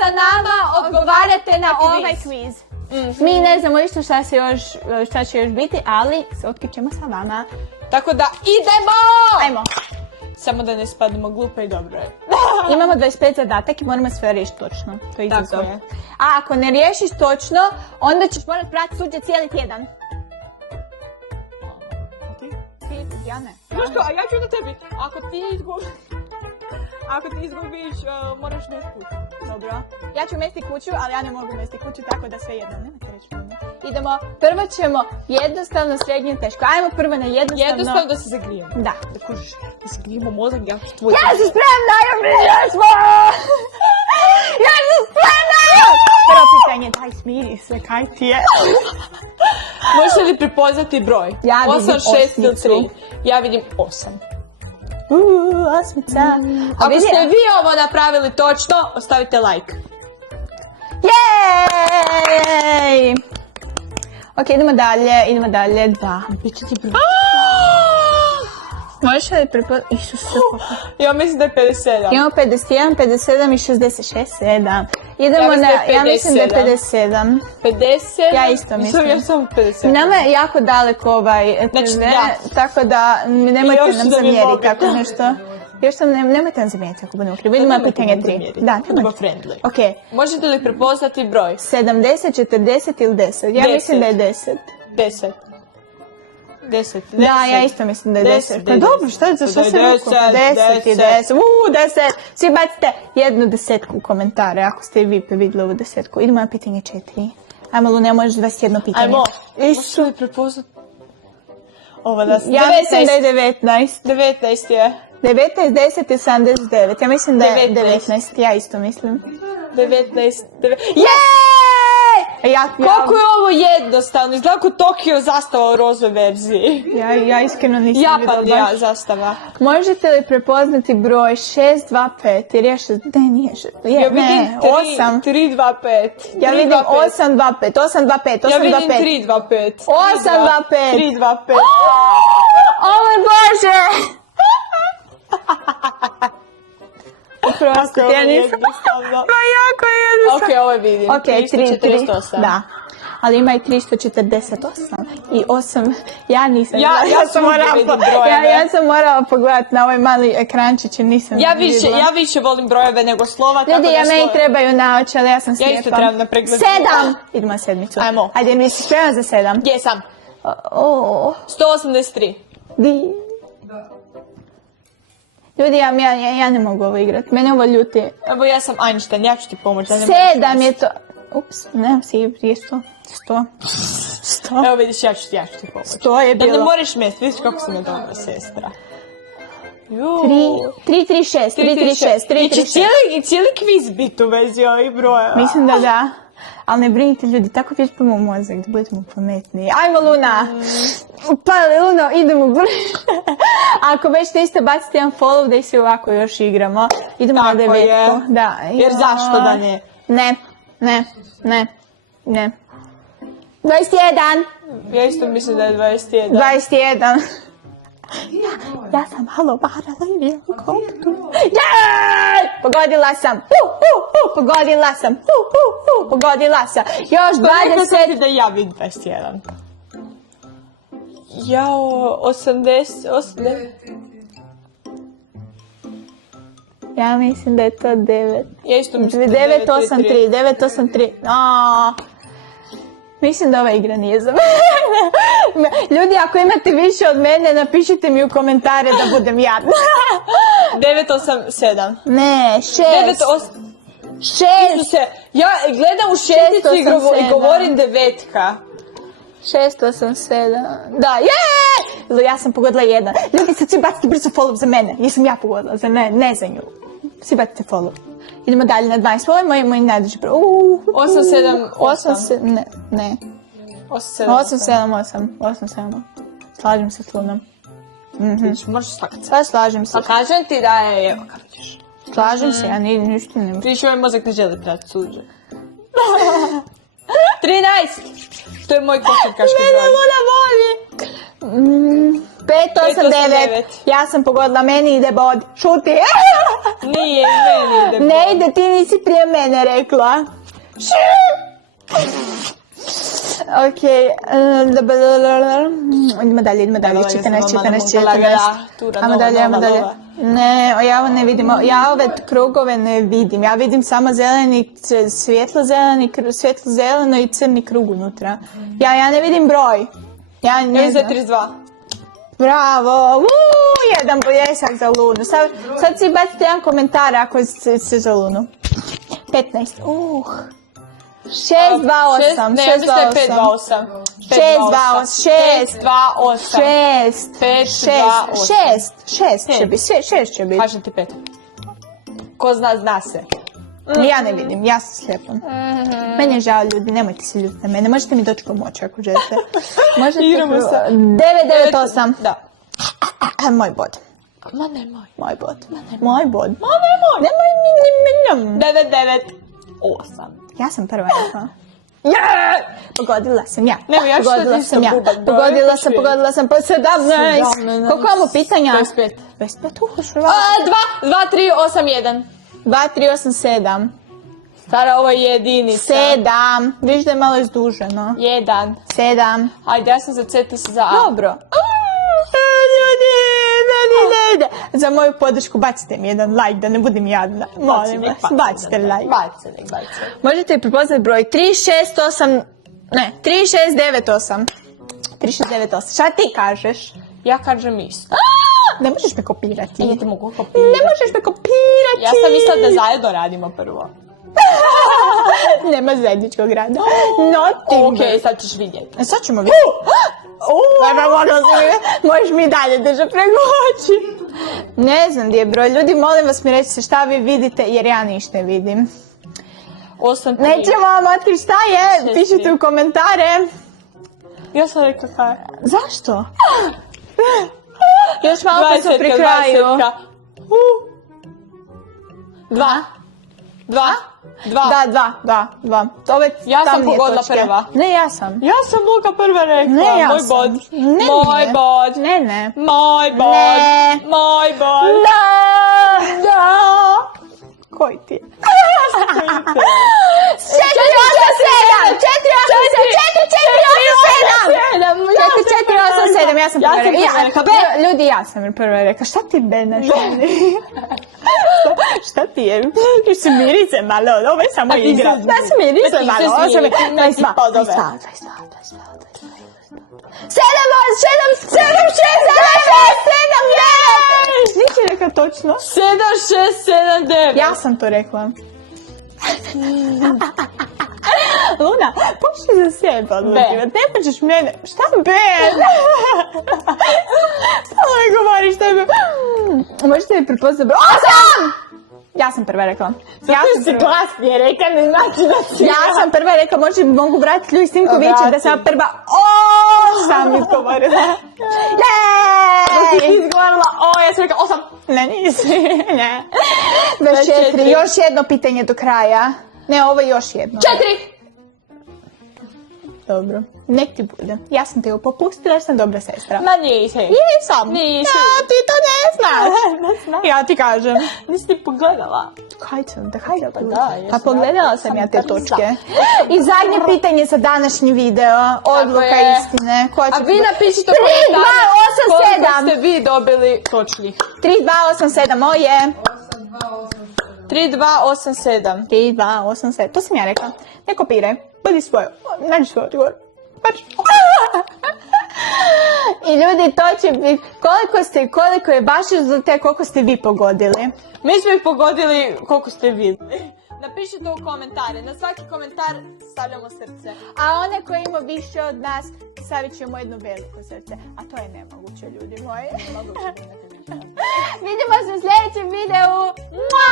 sa nama odgovarate na ovaj kviz. Mi ne znamo isto šta će još biti, ali se otkrićemo sa vama. Tako da idemo! Ajmo. Samo da ne spadnemo glupe i dobro je. Imamo 25 zadatak i moramo sve riješiti točno. To je izazov. Tako je. A ako ne riješiš točno, onda ćeš morat pratiti suđe cijeli tjedan. Ja ne. Znaš što, a ja ću na tebi. Ako ti izgubiš, moraš mesti kuću. Dobro. Ja ću mesti kuću, ali ja ne mogu mesti kuću, tako da sve jedno. Nemojte reći puno. Idemo, prvo ćemo jednostavno, srednje, teško. Ajmo prvo na jednostavno. Jednostavno da se zagrijemo. Da. Da kužiš, da se grijemo mozak, ja ću tvoj... Ja sam spremna, smo! Ja sam spremna! Prvo pitanje, daj smiri se, kaj ti je? Možete li prepoznati broj? Ja vidim 8, 6 ili osmicu. 3. Ja vidim 8. Osmica. Ako ste vi ovo napravili točno, ostavite like. Jej! Ok, idemo dalje, 2. Biće ti broj. Možeš li prepoznati? Isuse. Ja mislim da je 57. Imamo 51, 57 i 66, 7. Idemo ja mislim da je 57. 50? Ja isto mislim. Ja sam 50. Nama je jako daleko ovaj TV, tako da nemojte nam zamjeriti ako nešto. Još sam, nemojte nam zamjeriti ako budemo krivi. Idemo na pitanje 3. Da, budemo friendly. Ok. Možete li prepoznati broj? 70, 40 ili 10? Ja mislim da je 10. 10. 10. Da, ja isto mislim da je 10. Pa dobro, šta je za sve se ruku? 10 i 10. 10. Svi bacite jednu desetku u komentare ako ste i vi vidjeli ovu desetku. Idemo na pitanje 4. Ajmo, Lunija, možeš 21 pitanje. Ajmo. Možete li prepoznati? Ja mislim da je 19. 19 je. 19, 10 i 79. Ja mislim da je 19. Ja isto mislim. 19. Jej! Koliko je ovo jednostavno? Izgleda kao Tokio zastava u rozvoj verziji. Ja iskreno nisam Japan vidjela. je zastava. Možete li prepoznati broj 625 jer je 6... Ne, nije 6... Ja vidim 8. 325. Ja vidim 825. 825. Ja vidim 325. 825. 325. O moj Bože! Prosto, ja nisam... Pa jako jednostavno. Ok, ovo vidim. Ok, 348. Da. Ali ima i 348 i 8, ja nisam Ja sam vidim brojeve. Ja sam morala pogledati na ovaj mali ekrančić jer nisam vidjela. Ja više volim brojeve nego slova. Ljudi, ja meni trebaju naočale, ja sam slijepa. Ja isto trebam na pregled. 7! Idemo na sedmicu. Ajmo. Ajde, mi si spremna za 7? Jesam. 183. Ljudi, ja ne mogu ovo igrati. Mene ovo ljuti. Evo ja sam Einstein, ja ću ti pomoći. 7 je to. Ups, ne, si prije 100. 100. Evo vidiš, ja ću ti pomoći. 100 je bilo. Da ne moraš mesti, vidiš kako sam je dobra sestra. 336. I cijeli kviz biti u vezi ovih broja. Mislim da da. Ali ne brinite ljudi, tako vježbamo mozak da budemo pametniji. Ajmo Luna! Pa Luno, idemo brže. Ako već niste bacite jedan follow da i svi ovako još igramo. Idemo na 9. Da. Jer zašto da ne? Ne. 21! Ja isto mislim da je 21. 21. Ja sam malo varala i vijem koptu. Jej! Pogodila sam. Pogodila sam. Još 20. Rekao da ja vidim 21. Jao, 80. Ja mislim da je to 9. Ja isto mislim da je 983. 983. Mislim da ova igra nije za mene. Ljudi, ako imate više od mene, napišite mi u komentare da budem jadna. 987. Ne, 6. 6. Ja gledam u šesticu i govorim 9. 687. Da, je! Ja sam pogodila 1. Ljudi, sad svi bacite brzo follow za mene. Jesam ja pogodila, ne za nju. Svi bacite follow. Idemo dalje na 12. Ovo je moj najduži broj. 878. Ne. 878. 878. Slažem se s Lunom. Možeš slagati. Sve slažem se. A kažem ti da je... Evo kako ćeš. Slažem se, ja ništa ne mogu. Vidiš, ovaj mozak ne želi prati suđe. 13! To je moj košarkaški broj. Mene Luna voli! 589. Ja sam pogodila, meni ide bod. Šuti! Nije, meni ide. Ne ide, ti nisi prije mene rekla. Ok, idemo dalje, 14. Ajmo dalje. Ne, ja ovo ne vidim, ja ove krugove ne vidim, ja vidim samo zeleni, svjetlo-zeleno i crni krug unutra. Ja ne vidim broj. Ja ne Mislim znam. 32. Bravo, jedan bljesak za Lunu. Sad si bacite jedan komentar ako se za Lunu. 15, 6, 2, 8. Ne, ja mislim da je 5, 2, 8. 6, 2, 8. 5, 2, 8. 6 će biti, 6 će biti. Kažem ti 5. Ko zna, zna se. Ja ne vidim, ja sam slijepa. Meni je žao ljudi, nemojte se ljutiti na mene, možete mi doći pomoći ako želite. Igramo se. 9, 9, 8. Da. Moj bod. Ma nemoj. Moj bod. Moj bod. Ma nemoj. Nemoj mi. 9, 9, 8. Ja sam prva rekla. Pogodila sam ja. Nemoj, ja što ti sam buban. Pogodila sam po 17. Koliko imamo pitanja? 25. 25, što je 2, 3, 8, 1. 2, 3, 8, 7. Stara, ovo je jedinica. 7. Viš da je malo izduženo. 1. 7. Ajde, ja sam za C, ti si za A. Dobro. Ljudi, ne ide. Za moju podršku bacite mi jedan like da ne budem jadna. Molim vas, bacite like. Baci. Možete prepoznati broj 3, 6, 8, ne, 3, 6, 9, 8. 3, 6, 9, 8. Šta ti kažeš? Ja kažem isto. Ne možeš me kopirati. Ja te mogu kopirati. Ne možeš me kopirati. Ja sam mislila da zajedno radimo prvo. Nema zajedničkog rada. Nothing. Ok, sad ćeš vidjeti. Sad ćemo vidjeti. Možeš mi dalje držati preko oči. Ne znam gdje je broj. Ljudi, molim vas mi recite šta vi vidite jer ja ništa ne vidim. 8, 3. Nećemo vam otkriti šta je. 6, Pišite u komentare. Ja sam rekla kaj. Zašto? Još malo pa smo pri kraju. 2. Ja sam pogodila prva. Ne, ja sam. Ja sam Luka prva rekla. Ne, ja Moj sam. bod. Ne, Moj nije. bod. Ne. Moj bod. Ne. Moj bod. Da. Koji ti je? 4, 8, 7. 4, 8, 7. Ja sam prva rekla. Ljudi, ja sam prva rekla. Šta ti Bena želi? Šta ti je? Ti se mirice malo, ovo je samo igra. Da se mirice malo. 22. 7, 6, 7, 9! Nisi rekla točno. 7, 6, 7, 9. Ja sam to rekla. Luna, počni za sebe odlučivati. Ne počeš mene. Šta Ben? Samo je govoriš tebe. Možete mi prepoznati broj 8! Ja sam prva rekla. Ja sam prva. Glasnije rekla, ne znači da si. Ja sam prva rekla, možda mogu vratiti Ljuj Simkovića da sam prva 8 izgovorila. Ti Jej! izgovorila, ja sam rekla 8. Ne, nisi. Ne. 24. Još jedno pitanje do kraja. Ne, ovo je još jedno. 4. Dobro. Nek ti bude. Ja sam te popustila jer sam dobra sestra. Ma nisi. Nisam. Nisi. Ja, ti to ne znaš. Ne znam. Ja ti kažem. Nisi ti pogledala. Hajde da. da, Pa pogledala sam ja te točke. I zadnje pitanje za današnji video. Odluka je. istine. A vi napišite u 3, 2, komentare 8, 7. koliko ste vi dobili točnih. 3, 2, 8, 7. Moje. 3, 2, 8, 7. 3, 2, 8, 7. To sam ja rekla. Ne kopiraj. Budi svoj. Nađi svoj odgovor. I ljudi, to će biti, koliko je vaš rezultat, koliko ste vi pogodili? Mi smo ih pogodili koliko ste vidjeli. Napišite u komentare, na svaki komentar stavljamo srce. A one koji ima više od nas, stavit ćemo jedno veliko srce. A to je nemoguće, ljudi moji. Vidimo se u sljedećem videu. Mua!